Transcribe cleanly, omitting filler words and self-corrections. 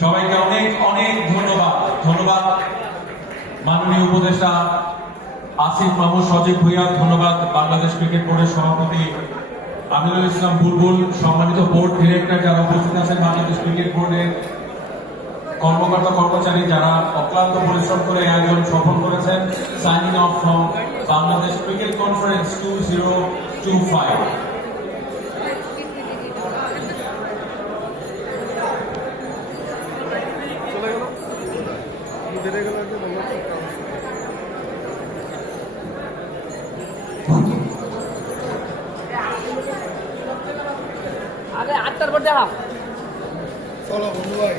সবাইকে অনেক অনেক ধন্যবাদ মাননীয় উপদেষ্টা আসিফ মাহমুদ সজীব ভুঁইয়া, ধন্যবাদ বাংলাদেশ ক্রিকেট বোর্ডের সভাপতি আমিনুল ইসলাম বুলবুল, সম্মানিত বোর্ড ডিরেক্টর যারা উপস্থিত আছেন, বাংলাদেশ ক্রিকেট বোর্ডের কর্মকর্তা কর্মচারী যারা অক্লান্ত পরিশ্রম করে আয়োজন সফল করেছেন। Signing off from Bangladesh cricket conference 2025। আগে 8টার পর দেখা চলো বন্ধু ভাই।